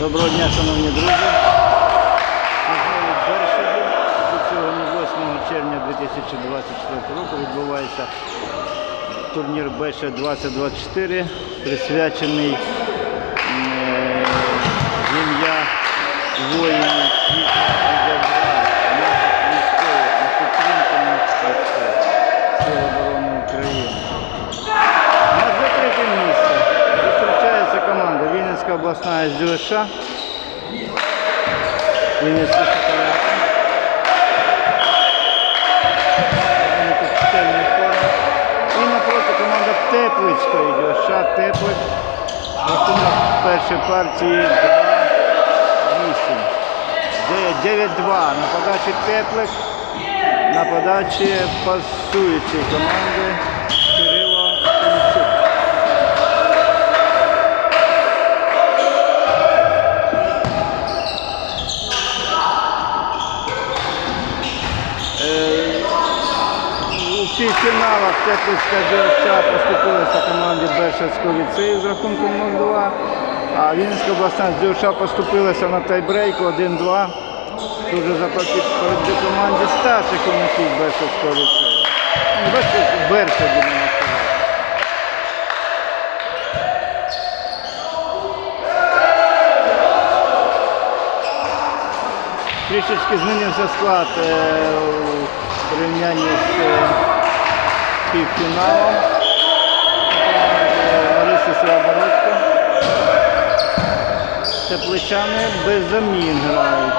Доброго дня, шановні друзі. Сьогодні 8 червня 2024 року відбувається турнір Беша 2024, присвячений е, ім'я воїнів наших військових, на підтримку Сил оборони України. У нас закрите місце. Зустрічається команда Вінницька обласна СДШ. Вінницька шоколад. Вони тут в стильній формі. І напроти команда Теплицька йде. Ша Теплик. Рахунок першої партії 2-8. 9-2. На подачі Теплик. На подачі пасуючої команди півфіналах Теплицька ДСК поступилася команді Бершевського ліцею з рахунком 0-2, а Вінницька обласна ДЮШ поступилася на тайбрейку 1-2. Дуже заплатив боротьбі команді старших юнаків Бершевського ліцею. Ну, Бершев- Бершеві, сказати. Трішечки змінився склад е, у порівнянні з е, півфіналом. Е, Лариса Сябородько. Тепличани без замін грають.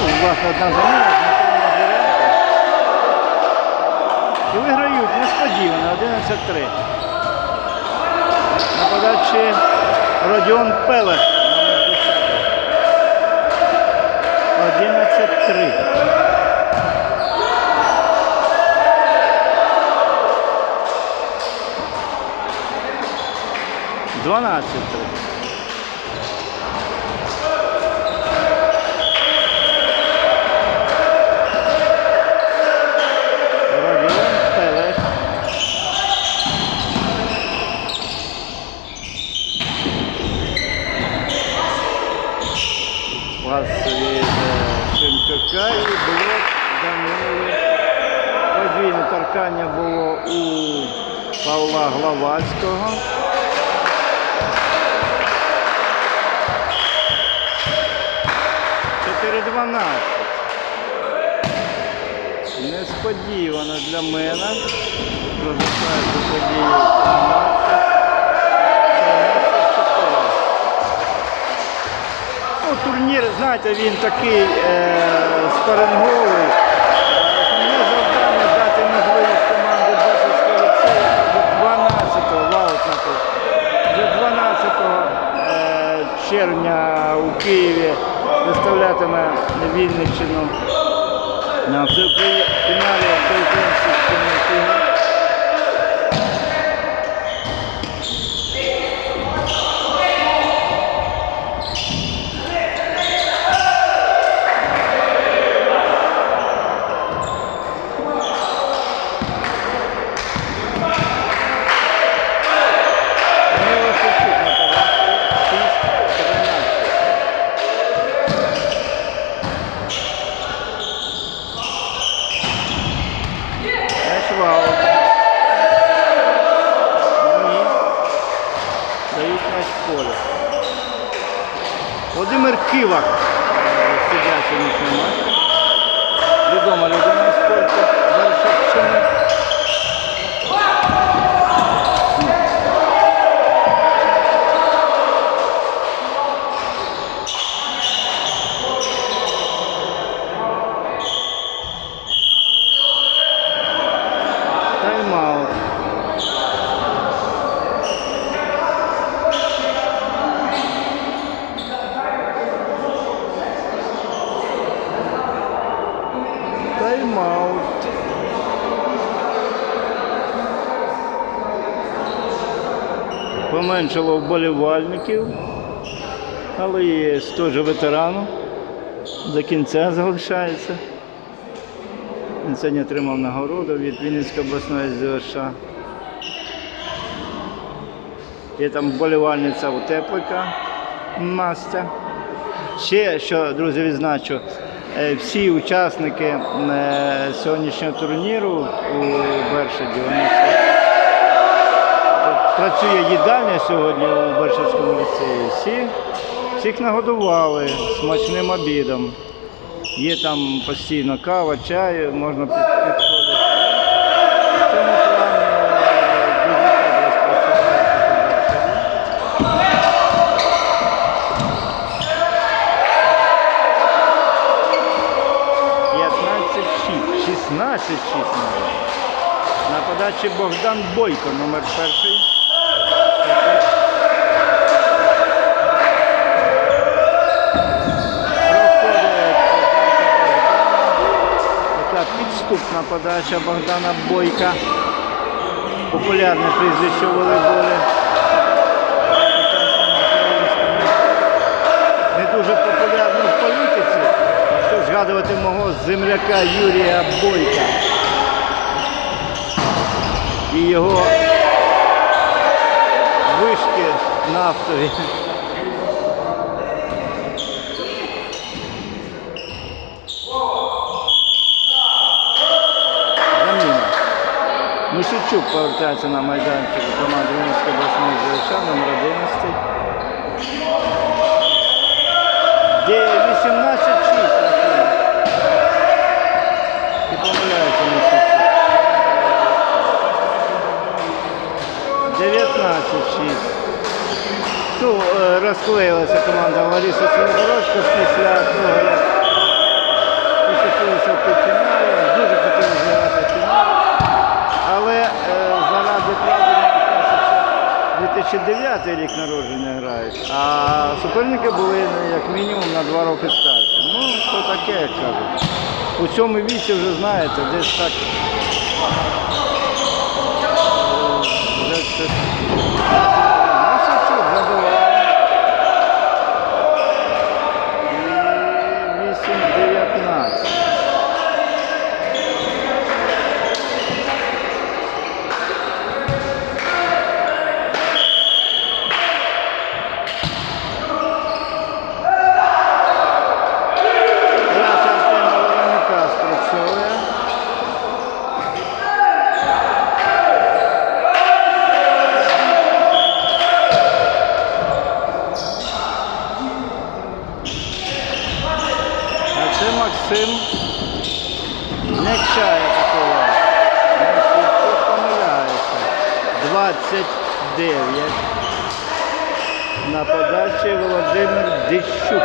Ну, власне, одна заміна, І виграють несподівано 11-3. На подачі Родіон Пелех. 11-3. Дванадцять три. Родіон Пелех. Пас від Шимчука і. Подвійне торкання було у Павла Главацького. Чотири дванадцять. Несподівано для мене. Розвивається події 13. Ну, турнір, знаєте, він такий е, спаринговий. Основне завдання дати можливість команді Бесовського ліцею вже 12-го, Ваутнаку, вже 12 е, червня у Києві виставлятиме Вінниччину на фіналі всеукраїнських поле. Володимир Кивак, сидячий суддя сьогоднішнього матчу. Відома людина в спорті Поменшало вболівальників, але є теж ветерану. До кінця залишається. Він сьогодні отримав нагороду від Вінницької обласної ЗОШ. Є там вболівальниця у Теплика. Настя. Ще що, друзі, відзначу, е, всі учасники е, сьогоднішнього турніру у Бершаді, вони працює їдальня сьогодні у Бершадському ліцеї. Всі, всіх нагодували смачним обідом. Є там постійно кава, чай, можна підходити. В цьому плані е, Бершаді. 15-6, 16-6 навіть. На подачі Богдан Бойко, номер перший. Підступна подача Богдана Бойка. Популярне прізвище у волейболі. Не дуже популярно в політиці. Якщо згадувати мого земляка Юрія Бойка і його вишки нафтові. Мишичук повертається на майданчик команди Вінницької обласної ЗВШ, номер 11. Де 18-6 рахунок. І помиляється Мишичук. 19-6. Ну, е, розклеїлася команда Лариса Симборочка Суперники були ну, як мінімум на два роки старші. Ну, то таке, як кажуть. У цьому віці вже знаєте, десь так. На подачі Володимир Дищук.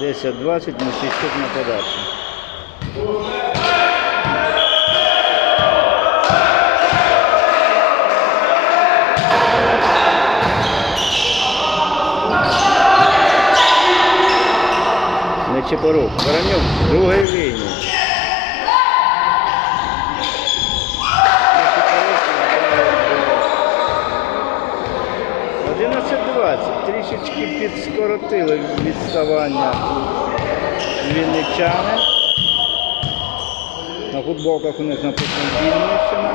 Десять двадцять Мосійчук на подачі. Нечипорук. Воронюк другої лінії. Одинадцять двадцять. Трішечки підскоротили відставання вінничани. На футболках у них написано Вінниччина.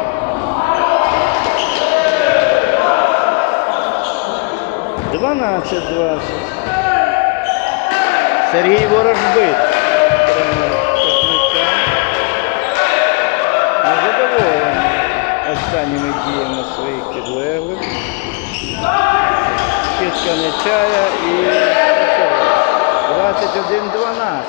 Дванадцять двадцять. Сергій Ворожбит. Незадоволений останніми діями своїх підлеглих. Кітка Нечая і 21-12.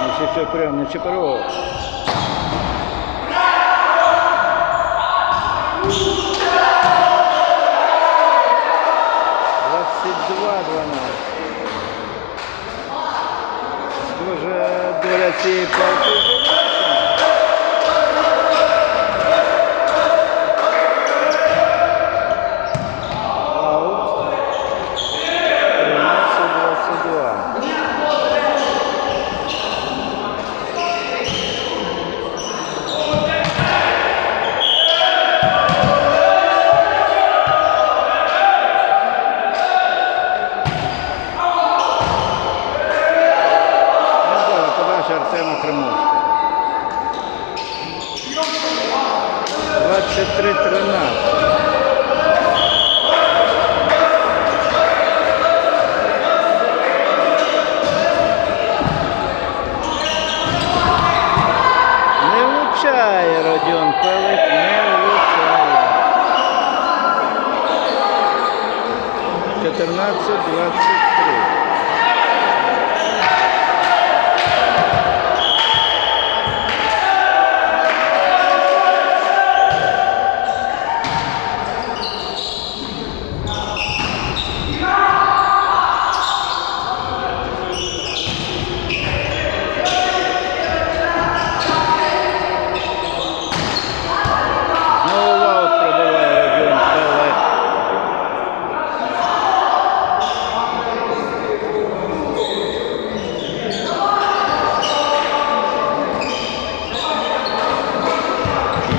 Ну, ще прям চেপে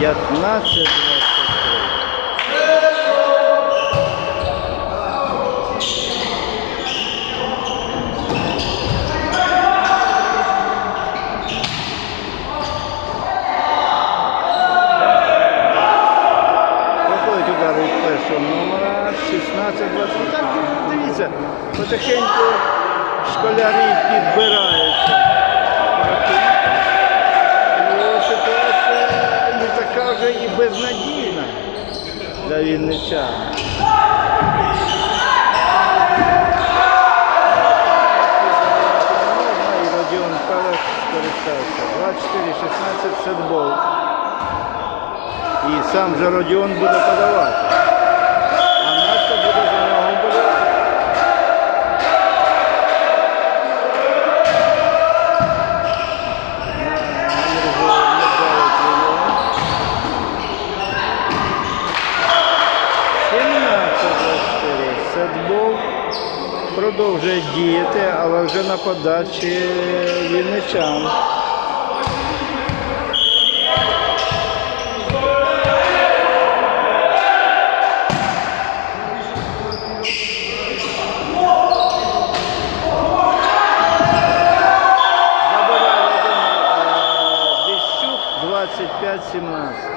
19-23. Номера 16-20. Так, дивіться, потихеньку школярі підбираються. Безнадійна для вінничан. І Родіон Пелех скористався. 24-16 сетбол. І сам же Родіон буде подавати. діяти, але вже на подачі вінничан. Забирає е, Дещук 25-17.